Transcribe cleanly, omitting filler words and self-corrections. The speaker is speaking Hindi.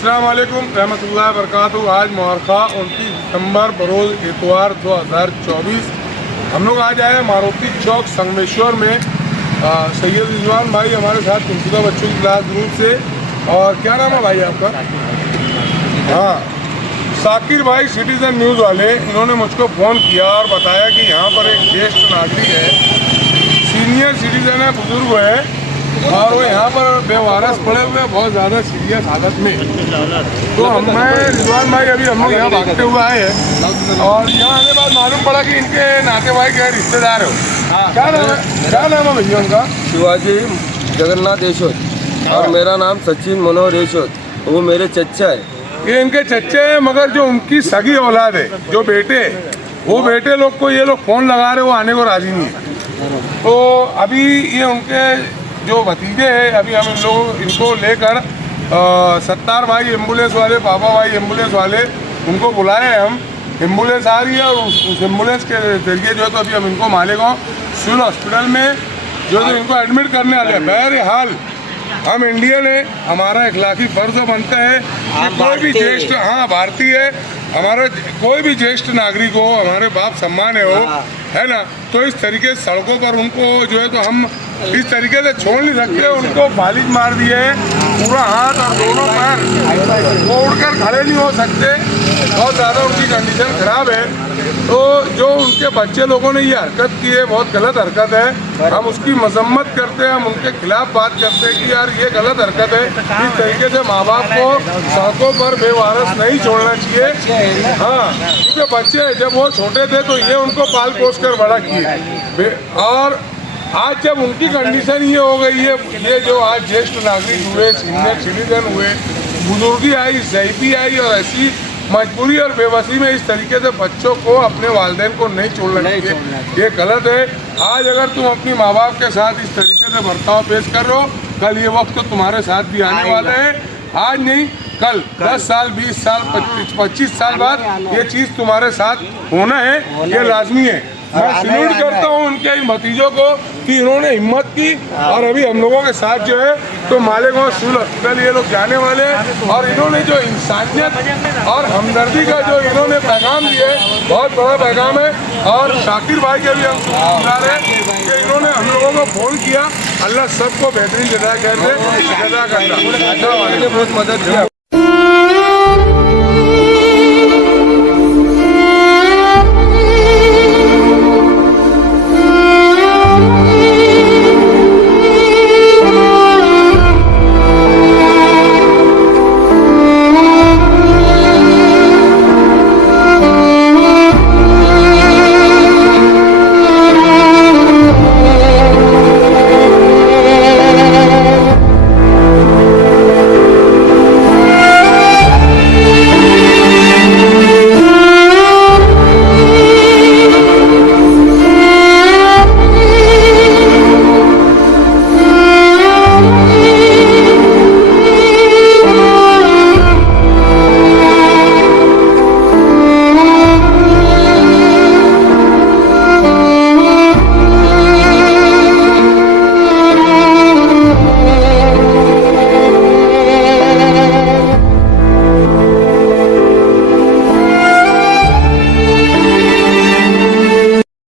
अस्सलाम वालेकुम रहमतुल्लाहि बरकातहू। आज मुबारखा 29 दिसंबर बरोज़ इतवार 2024। हम लोग आज आए मारुति चौक संगमेश्वर में। सैयद रिजवान भाई हमारे साथ कुंतुका बच्चों की क्लास ग्रुप से। और क्या नाम है भाई आपका? हाँ, साकिर भाई सिटीजन न्यूज़ वाले, इन्होंने मुझको फ़ोन किया और बताया कि यहाँ पर एक ज्येष्ठ नागरिक है, सीनियर सिटीजन है, बुजुर्ग है और वो यहाँ पर बेवारस पड़े हुए बहुत ज़्यादा सीरियस हालत में। तो मैं रिजवान भाई अभी हम लोग यहाँ भागते हुए आए हैं और यहाँ आने बाद मालूम पड़ा कि इनके नाते भाई के रिश्तेदार हो। क्या नाम है भैया उनका? शिवाजी जगन्नाथ यशोद और मेरा नाम सचिन मनोहर यशोद, वो मेरे चच्चा है। ये इनके चच्चे हैं, मगर जो उनकी सगी औलाद है, जो बेटे, वो बेटे लोग को ये लोग फ़ोन लगा रहे, वो आने को राजी नहीं है। तो अभी ये उनके जो भतीजे हैं, अभी हम इनको लेकर सत्तार भाई एम्बुलेंस वाले, बाबा भाई एम्बुलेंस वाले, उनको बुलाए हैं हम। एम्बुलेंस आ रही है और उस एम्बुलेंस के जरिए जो है तो अभी हम इनको मालेगांव सिविल हॉस्पिटल में जो है इनको एडमिट करने वाले हैं। बहरहाल हम इंडियन है, हमारा इखलाकी फर्ज बनता है कि कोई भी ज्येष्ठ, हाँ भारतीय है, हमारा कोई भी ज्येष्ठ नागरिक हो, हमारे बाप सम्मान है ना, तो इस तरीके से सड़कों पर उनको जो है तो हम इस तरीके से छोड़ नहीं सकते। उनको फालिज मार दिए है, पूरा हाथ और दोनों पैर वो उड़कर खड़े नहीं हो सकते, बहुत ज़्यादा उनकी कंडीशन खराब है। तो जो उनके बच्चे लोगों ने ये हरकत की है, बहुत गलत हरकत है। हम उसकी मजम्मत करते हैं, हम उनके खिलाफ बात करते हैं कि यार ये गलत हरकत है। इस तरीके से माँ बाप को सड़कों पर बेवारस नहीं छोड़ना चाहिए। हाँ, क्योंकि बच्चे जब वो छोटे थे तो ये उनको पाल पोस कर बड़ा किए, और आज जब उनकी कंडीशन ये हो गई है, ये जो आज ज्येष्ठ नागरिक हुए, सीनियर सिटीजन हुए, बुजुर्गी आई, ज़ईफ़ी आई, और ऐसी मजबूरी और बेबसी में इस तरीके से बच्चों को, अपने वालिदैन को नहीं छोड़ना चाहिए। ये गलत है। आज अगर तुम अपनी माँ बाप के साथ इस तरीके से बर्ताव पेश कर रहे हो, कल ये वक्त तो तुम्हारे साथ भी आने वाला है। आज नहीं, कल 10 साल, 20 साल, 25 साल बाद ये चीज़ तुम्हारे साथ होना है, ये लाजमी है। मैं सैल्यूट करता हूँ उनके इन भतीजों को कि इन्होंने हिम्मत की और अभी हम लोगों के साथ जो है तो मालेगांव सिविल हॉस्पिटल ये लोग जाने वाले हैं। और इन्होंने जो इंसानियत और हमदर्दी का जो इन्होंने पैगाम दिया है, बहुत बड़ा पैगाम है। और शाकिर भाई के भी हम शुक्रिया रहे हैं कि इन्होंने हम लोगों को फ़ोन किया। अल्लाह सबको बेहतरीन जज़ा कर दे, जज़ा करना। बहुत मदद किया।